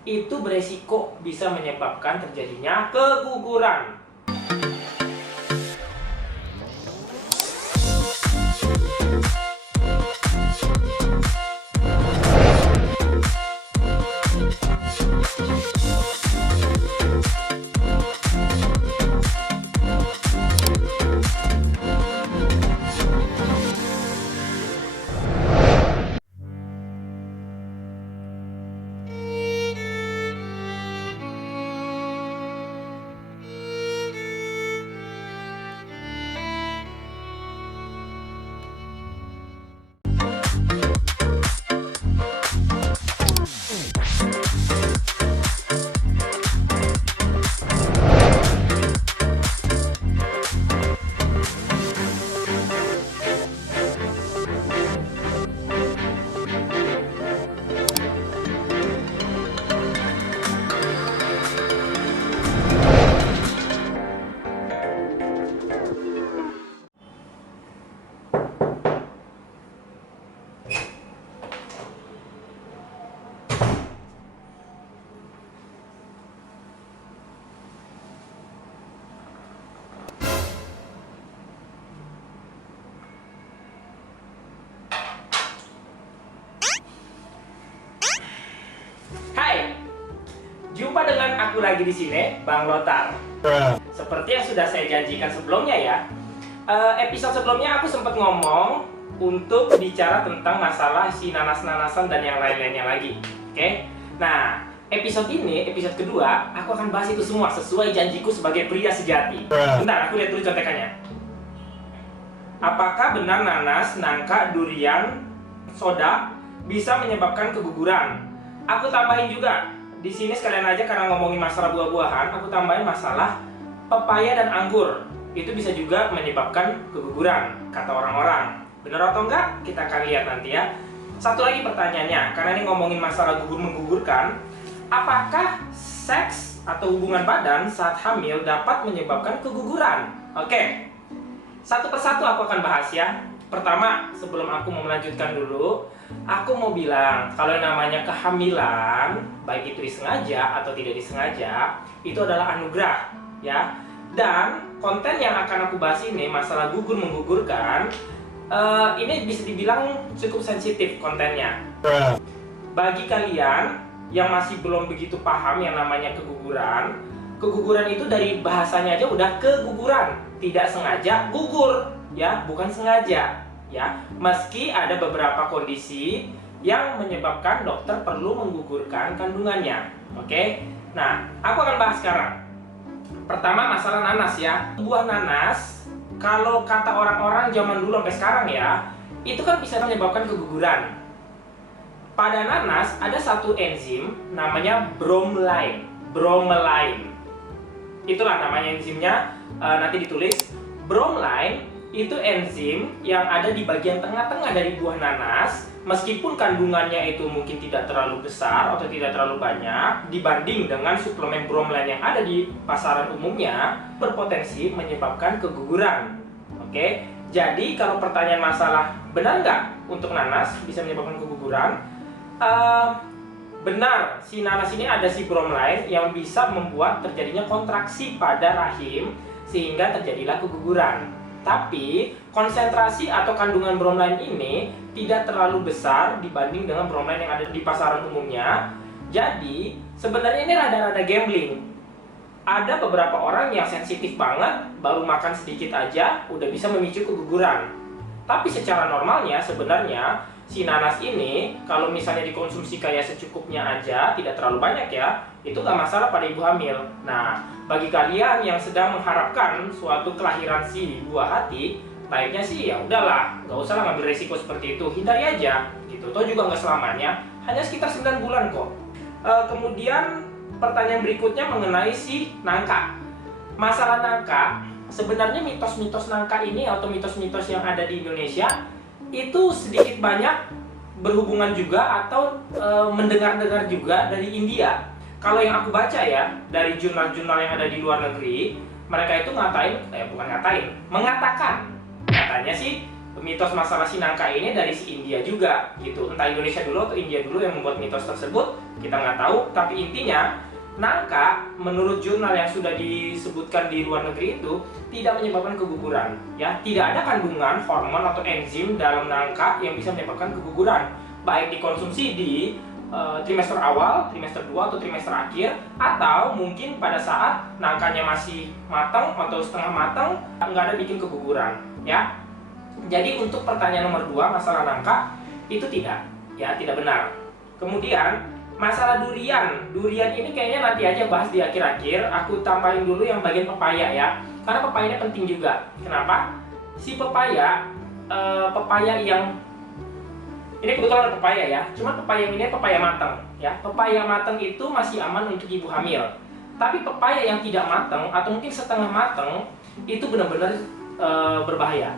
itu beresiko bisa menyebabkan terjadinya keguguran. Hai, jumpa dengan aku lagi di sini, Bang Lotar. Seperti yang sudah saya janjikan sebelumnya ya, episode sebelumnya aku sempat ngomong untuk bicara tentang masalah si nanas-nanasan dan yang lain-lainnya lagi. Oke? Nah, episode ini, episode kedua, aku akan bahas itu semua sesuai janjiku sebagai pria sejati. Bentar, aku lihat dulu contekannya. Apakah benar nanas, nangka, durian, soda bisa menyebabkan keguguran? Aku tambahin juga di sini sekalian aja karena ngomongin masalah buah-buahan, aku tambahin masalah pepaya dan anggur. Itu bisa juga menyebabkan keguguran, kata orang-orang. Benar atau enggak? Kita akan lihat nanti ya. Satu lagi pertanyaannya, karena ini ngomongin masalah gugur menggugurkan, apakah seks atau hubungan badan saat hamil dapat menyebabkan keguguran? Oke. Satu persatu aku akan bahas ya. Pertama, sebelum aku mau melanjutkan dulu, aku mau bilang kalau yang namanya kehamilan, baik itu disengaja atau tidak disengaja, itu adalah anugerah ya. Dan konten yang akan aku bahas ini, masalah gugur menggugurkan, ini bisa dibilang cukup sensitif kontennya. Bagi kalian yang masih belum begitu paham yang namanya keguguran, keguguran itu dari bahasanya aja udah keguguran, tidak sengaja gugur ya, bukan sengaja ya. Meski ada beberapa kondisi yang menyebabkan dokter perlu menggugurkan kandungannya. Oke? Nah, aku akan bahas sekarang. Pertama masalah nanas ya. Buah nanas, kalau kata orang-orang zaman dulu sampai sekarang ya, itu kan bisa menyebabkan keguguran. Pada nanas ada satu enzim namanya bromelain. Bromelain. Itulah namanya enzimnya, nanti ditulis. Bromelain itu enzim yang ada di bagian tengah-tengah dari buah nanas. Meskipun kandungannya itu mungkin tidak terlalu besar atau tidak terlalu banyak dibanding dengan suplemen bromelain yang ada di pasaran umumnya, berpotensi menyebabkan keguguran. Oke, jadi kalau pertanyaan masalah benar nggak untuk nanas bisa menyebabkan keguguran? Benar, si nanas ini ada si bromelain yang bisa membuat terjadinya kontraksi pada rahim sehingga terjadilah keguguran. Tapi konsentrasi atau kandungan bromelain ini tidak terlalu besar dibanding dengan bromelain yang ada di pasaran umumnya. Jadi sebenarnya ini rada-rada gambling. Ada beberapa orang yang sensitif banget, baru makan sedikit aja udah bisa memicu keguguran. Tapi secara normalnya sebenarnya si nanas ini kalau misalnya dikonsumsi kayak secukupnya aja, tidak terlalu banyak ya, itu nggak masalah pada ibu hamil. Nah, bagi kalian yang sedang mengharapkan suatu kelahiran si buah hati, baiknya sih ya udahlah, nggak usah lah ngambil resiko seperti itu, hindari aja gitu. Toh juga nggak selamanya, hanya sekitar 9 bulan kok. Kemudian pertanyaan berikutnya mengenai si nangka. Masalah nangka, sebenarnya mitos-mitos nangka ini atau mitos-mitos yang ada di Indonesia itu sedikit banyak berhubungan juga atau mendengar-dengar juga dari India. Kalau yang aku baca ya, dari jurnal-jurnal yang ada di luar negeri, mereka itu mengatakan katanya sih mitos masalah si nangka ini dari si India juga gitu. Entah Indonesia dulu atau India dulu yang membuat mitos tersebut, kita nggak tahu. Tapi intinya nangka menurut jurnal yang sudah disebutkan di luar negeri itu tidak menyebabkan keguguran, ya. Tidak ada kandungan hormon atau enzim dalam nangka yang bisa menyebabkan keguguran, baik dikonsumsi di trimester awal, trimester 2 atau trimester akhir, atau mungkin pada saat nangkanya masih matang atau setengah matang, nggak ada bikin keguguran, ya. Jadi untuk pertanyaan nomor 2 masalah nangka itu tidak, ya, tidak benar. Kemudian masalah durian ini kayaknya nanti aja bahas di akhir-akhir. Aku tambahin dulu yang bagian pepaya, ya, karena pepayanya penting juga. Kenapa? Si pepaya yang ini kebetulan pepaya, ya, cuma pepaya ini pepaya matang, ya. Pepaya matang itu masih aman untuk ibu hamil. Tapi pepaya yang tidak matang atau mungkin setengah matang itu benar-benar berbahaya.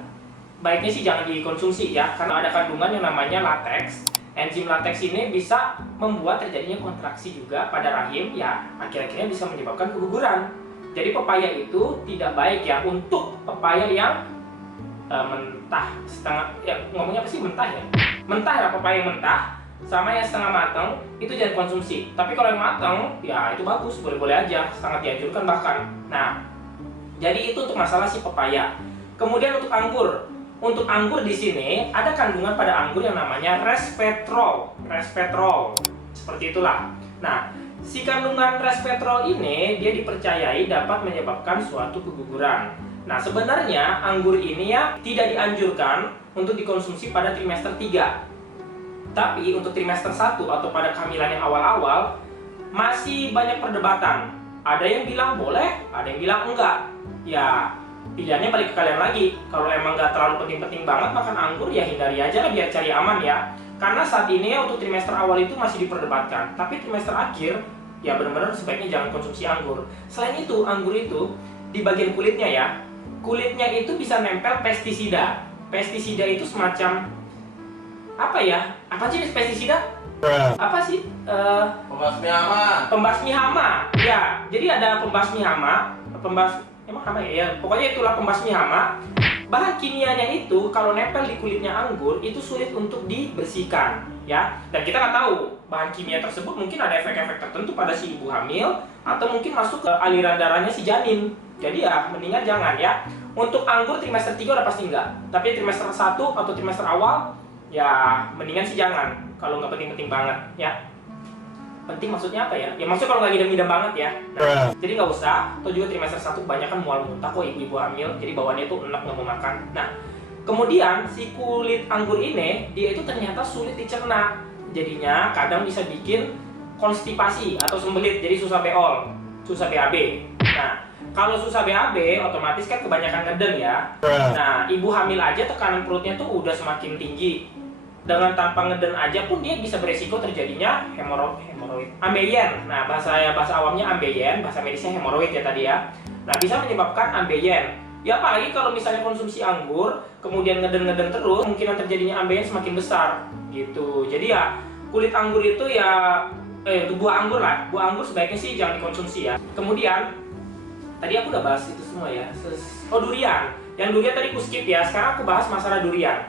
Baiknya sih jangan dikonsumsi, ya, karena ada kandungan yang namanya latex. Enzim latex ini bisa membuat terjadinya kontraksi juga pada rahim, ya, akhir-akhirnya bisa menyebabkan keguguran. Jadi pepaya itu tidak baik, ya, untuk pepaya yang mentah setengah, ya, ngomongnya apa sih, mentah, ya, mentah, ya, pepaya mentah sama yang setengah matang itu jangan konsumsi. Tapi kalau yang matang, ya, itu bagus, boleh-boleh aja, sangat dianjurkan bahkan. Nah, jadi itu untuk masalah si pepaya. Kemudian untuk anggur. Untuk anggur di sini ada kandungan pada anggur yang namanya resveratrol. Seperti itulah. Nah, si kandungan resveratrol ini dia dipercayai dapat menyebabkan suatu keguguran. Nah, sebenarnya anggur ini, ya, tidak dianjurkan untuk dikonsumsi pada trimester 3. Tapi untuk trimester 1 atau pada kehamilan yang awal-awal masih banyak perdebatan. Ada yang bilang boleh, ada yang bilang enggak. Ya, pilihannya balik ke kalian lagi. Kalau emang nggak terlalu penting-penting banget makan anggur, ya hindari aja lah biar cari aman, ya. Karena saat ini, ya, untuk trimester awal itu masih diperdebatkan. Tapi trimester akhir, ya, benar-benar sebaiknya jangan konsumsi anggur. Selain itu, anggur itu di bagian kulitnya, ya, kulitnya itu bisa nempel pestisida. Pestisida itu semacam apa, ya? Apa sih pestisida? Apa sih? Pembasmi hama. Pembasmi hama. Ya, jadi ada pembasmi hama, emang hama, ya, pokoknya itulah pembasmi hama. Bahan kimianya itu kalau nempel di kulitnya anggur itu sulit untuk dibersihkan, ya. Dan kita nggak tahu bahan kimia tersebut mungkin ada efek-efek tertentu pada si ibu hamil atau mungkin masuk ke aliran darahnya si janin. Jadi, ya, mendingan jangan, ya. Untuk anggur trimester 3 udah pasti enggak. Tapi trimester 1 atau trimester awal, ya, mendingan sih jangan. Kalau nggak penting-penting banget, ya. Penting maksudnya apa, ya? Ya maksudnya kalau nggak ngidam-ngidam banget, ya. Nah, jadi nggak usah. Atau juga trimester 1 kebanyakan mual muntah kok ibu-ibu hamil. Jadi bawaannya tuh enak, nggak mau makan. Nah, kemudian si kulit anggur ini dia itu ternyata sulit dicerna. Jadinya kadang bisa bikin konstipasi atau sembelit. Jadi susah beol, susah BAB. Nah, kalau susah BAB otomatis kan kebanyakan ngeden, ya. Nah, ibu hamil aja tekanan perutnya tuh udah semakin tinggi. Dengan tanpa ngeden aja pun dia bisa beresiko terjadinya hemoroid, ambeien. Nah, bahasa awamnya ambeien, bahasa medisnya hemoroid, ya, tadi, ya. Nah, bisa menyebabkan ambeien. Ya, apalagi kalau misalnya konsumsi anggur kemudian ngeden-ngeden terus, kemungkinan terjadinya ambeien semakin besar gitu. Jadi, ya, kulit anggur itu, ya, buah anggur lah. Buah anggur sebaiknya sih jangan dikonsumsi, ya. Kemudian tadi aku udah bahas itu semua, ya. Oh, durian. Yang durian tadi aku skip, ya. Sekarang aku bahas masalah durian.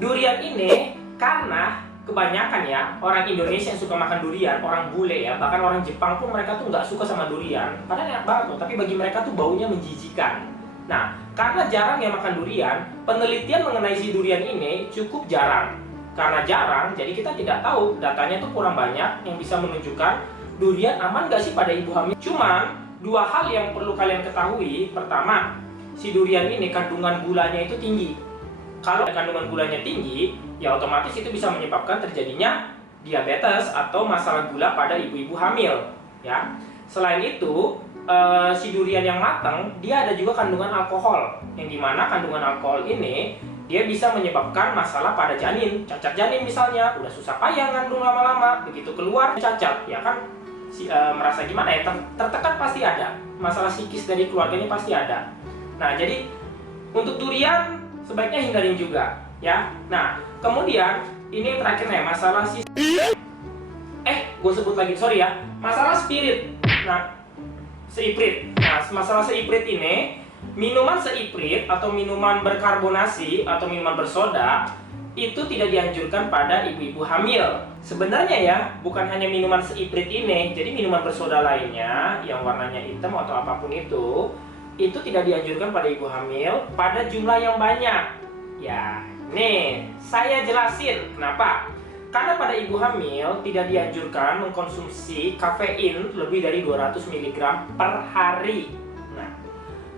Durian ini karena kebanyakan, ya, orang Indonesia yang suka makan durian, orang bule, ya, bahkan orang Jepang pun mereka tuh nggak suka sama durian. Padahal enak banget tuh, tapi bagi mereka tuh baunya menjijikan. Nah, karena jarang yang makan durian, penelitian mengenai si durian ini cukup jarang. Karena jarang, jadi kita tidak tahu, datanya tuh kurang banyak yang bisa menunjukkan durian aman nggak sih pada ibu hamil. Cuman, dua hal yang perlu kalian ketahui. Pertama, si durian ini kandungan gulanya itu tinggi. Kalau kandungan gulanya tinggi, ya otomatis itu bisa menyebabkan terjadinya diabetes atau masalah gula pada ibu-ibu hamil, ya. Selain itu, si durian yang matang, dia ada juga kandungan alkohol, yang dimana kandungan alkohol ini dia bisa menyebabkan masalah pada janin, cacat janin misalnya, udah susah payah ngandung lama-lama, begitu keluar cacat, ya kan, merasa gimana, ya, tertekan pasti ada, masalah psikis dari keluarganya pasti ada. Nah, jadi untuk durian sebaiknya hindarin juga, ya. Nah, kemudian ini yang terakhir nih, masalah gue sebut lagi, sorry, ya, masalah spirit. Nah, seiprit. Nah, masalah seiprit ini, minuman seiprit atau minuman berkarbonasi atau minuman bersoda itu tidak dianjurkan pada ibu-ibu hamil. Sebenarnya ya, bukan hanya minuman seiprit ini, jadi minuman bersoda lainnya yang warnanya hitam atau apapun itu tidak dianjurkan pada ibu hamil pada jumlah yang banyak. Ya, nih, saya jelasin kenapa. Karena pada ibu hamil tidak dianjurkan mengkonsumsi kafein lebih dari 200 mg per hari. Nah,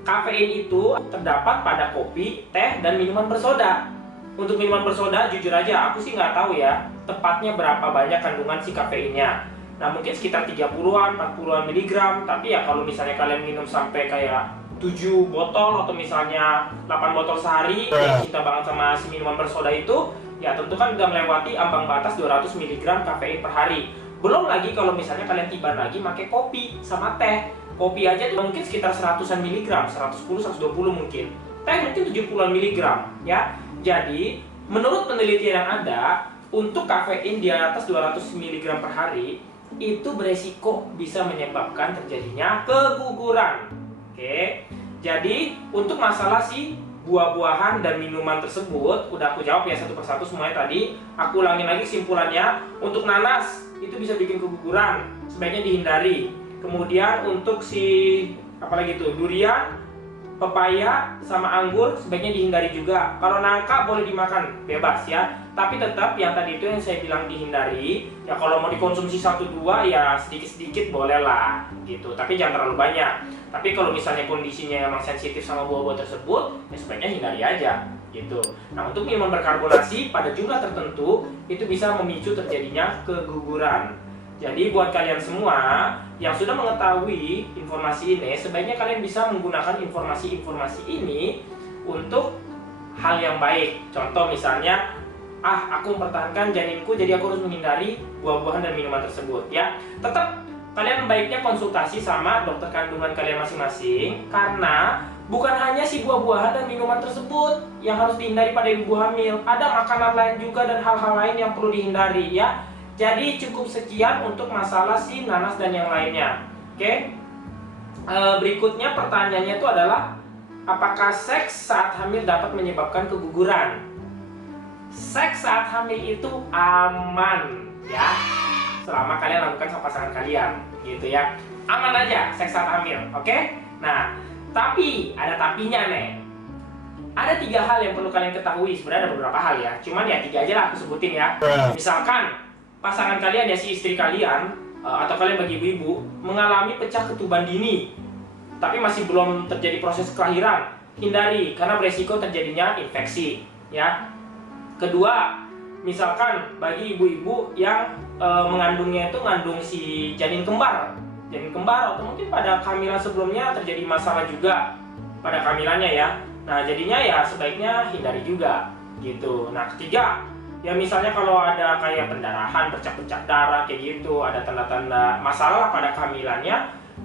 kafein itu terdapat pada kopi, teh, dan minuman bersoda. Untuk minuman bersoda, jujur aja, aku sih nggak tahu ya tepatnya berapa banyak kandungan si kafeinnya. Nah, mungkin sekitar 30-an, 40-an miligram. Tapi ya kalau misalnya kalian minum sampai kayak 7 botol atau misalnya 8 botol sehari, yang cinta banget sama si minuman bersoda itu, ya tentu kan udah melewati ambang batas 200 mg kafein per hari. Belum lagi kalau misalnya kalian tiba lagi pakai kopi sama teh. Kopi aja mungkin sekitar 100-an miligram, 110, 120 mungkin. Teh mungkin 70-an miligram, ya. Jadi, menurut penelitian yang ada, untuk kafein di atas 200 mg per hari, itu beresiko bisa menyebabkan terjadinya keguguran. Oke, jadi untuk masalah si buah-buahan dan minuman tersebut, udah aku jawab ya satu persatu semuanya tadi. Aku ulangin lagi kesimpulannya. Untuk nanas, itu bisa bikin keguguran, sebaiknya dihindari. Kemudian untuk si, apalagi tuh, durian, pepaya sama anggur sebaiknya dihindari juga. Kalau nangka boleh dimakan bebas ya, tapi tetap yang tadi itu yang saya bilang dihindari. Ya kalau mau dikonsumsi 1-2 ya sedikit-sedikit boleh lah gitu, tapi jangan terlalu banyak. Tapi kalau misalnya kondisinya emang sensitif sama buah-buah tersebut, ya sebaiknya hindari aja gitu. Nah, untuk minuman berkarbonasi pada jumlah tertentu itu bisa memicu terjadinya keguguran. Jadi buat kalian semua yang sudah mengetahui informasi ini, sebaiknya kalian bisa menggunakan informasi-informasi ini untuk hal yang baik. Contoh misalnya, aku mempertahankan janinku, jadi aku harus menghindari buah-buahan dan minuman tersebut ya. Tetap kalian baiknya konsultasi sama dokter kandungan kalian masing-masing, karena bukan hanya si buah-buahan dan minuman tersebut yang harus dihindari pada ibu hamil. Ada makanan lain juga dan hal-hal lain yang perlu dihindari ya. Jadi cukup sekian untuk masalah si nanas dan yang lainnya. Oke. Berikutnya pertanyaannya itu adalah, apakah seks saat hamil dapat menyebabkan keguguran? Seks saat hamil itu aman ya, selama kalian lakukan sama pasangan kalian gitu ya. Aman aja seks saat hamil, oke? Nah, tapi ada tapinya nih. Ada 3 hal yang perlu kalian ketahui. Sebenarnya ada beberapa hal ya, cuman ya 3 aja lah aku sebutin ya. Misalkan pasangan kalian ya, si istri kalian atau kalian bagi ibu-ibu mengalami pecah ketuban dini tapi masih belum terjadi proses kelahiran, hindari karena beresiko terjadinya infeksi ya. Kedua, misalkan bagi ibu-ibu yang mengandungnya itu ngandung si janin kembar atau mungkin pada kehamilan sebelumnya terjadi masalah juga pada kehamilannya ya. Nah, jadinya ya sebaiknya hindari juga gitu. Nah, ketiga, ya misalnya kalau ada kayak pendarahan, bercak-bercak darah kayak gitu, ada tanda-tanda masalah pada kehamilannya,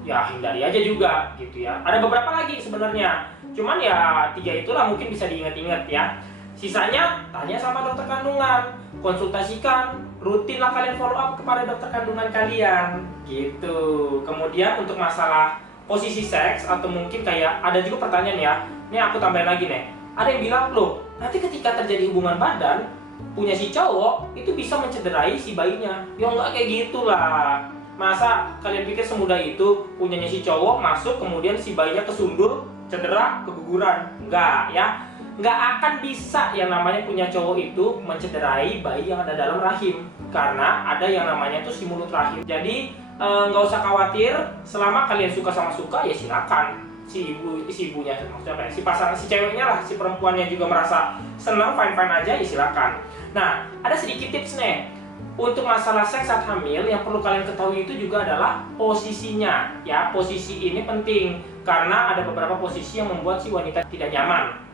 ya hindari aja juga gitu ya. Ada beberapa lagi sebenarnya, cuman ya 3 itulah mungkin bisa diingat-ingat ya. Sisanya tanya sama dokter kandungan, konsultasikan, rutinlah kalian follow up kepada dokter kandungan kalian gitu. Kemudian untuk masalah posisi seks atau mungkin kayak ada juga pertanyaan ya, ini aku tambahin lagi nih. Ada yang bilang, loh nanti ketika terjadi hubungan badan punya si cowok itu bisa mencederai si bayinya. Ya nggak kayak gitulah. Masa kalian pikir semudah itu punyanya si cowok masuk kemudian si bayinya kesundur, cedera, keguguran? Nggak ya. Nggak akan bisa yang namanya punya cowok itu mencederai bayi yang ada dalam rahim, karena ada yang namanya itu si mulut rahim. Jadi nggak usah khawatir, selama kalian suka sama suka ya silakan. Si ibunya maksudnya apa ya? Si pasangan, si ceweknya lah, si perempuannya juga merasa senang, fine aja ya silakan. Nah, ada sedikit tips nih untuk masalah seks saat hamil. Yang perlu kalian ketahui itu juga adalah posisinya ya. Posisi ini penting karena ada beberapa posisi yang membuat si wanita tidak nyaman.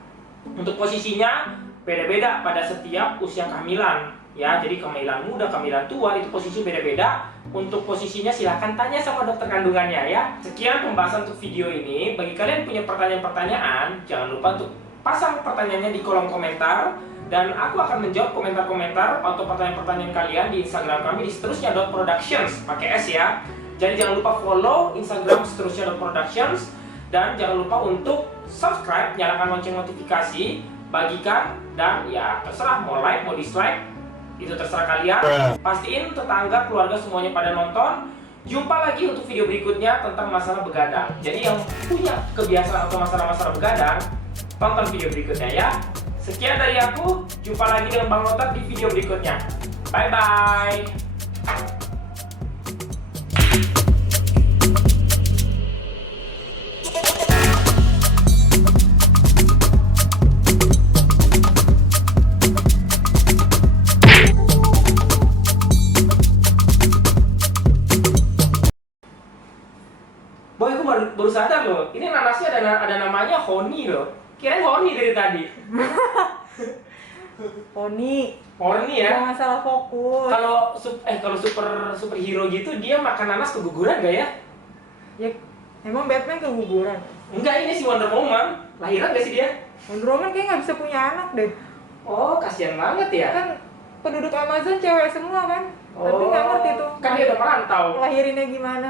Untuk posisinya beda-beda pada setiap usia kehamilan ya. Jadi kehamilan muda, kehamilan tua itu posisi beda-beda. Untuk posisinya silahkan tanya sama dokter kandungannya ya. Sekian pembahasan untuk video ini. Bagi kalian punya pertanyaan-pertanyaan, jangan lupa untuk pasang pertanyaannya di kolom komentar, dan aku akan menjawab komentar-komentar atau pertanyaan-pertanyaan kalian di Instagram kami di seterusnya.productions pakai S ya. Jadi jangan lupa follow Instagram seterusnya.productions, dan jangan lupa untuk subscribe, nyalakan lonceng notifikasi bagikan, dan ya terserah mau like mau dislike, itu terserah kalian. Pastiin tetangga, keluarga semuanya pada nonton. Jumpa lagi untuk video berikutnya tentang masalah begadang. Jadi yang punya kebiasaan atau masalah-masalah begadang, tonton video berikutnya ya. Sekian dari aku, jumpa lagi dengan Bang Otak di video berikutnya. Bye bye. Boy, aku baru sadar loh, ini nanasnya ada namanya Honey loh. Kirain Honey dari tadi. Poni, Honey ya. jangan salah fokus. Kalau superhero gitu dia makan nanas keguguran gak ya? Ya, emang Batman keguguran. Enggak, ini si Wonder Woman. Lahiran gak sih dia? Wonder Woman kayak nggak bisa punya anak deh. Oh, kasihan banget ya. Kan penduduk Amazon cewek semua kan. Tapi nggak ngerti tuh. Kan dia udah merantau. Lahirinnya gimana.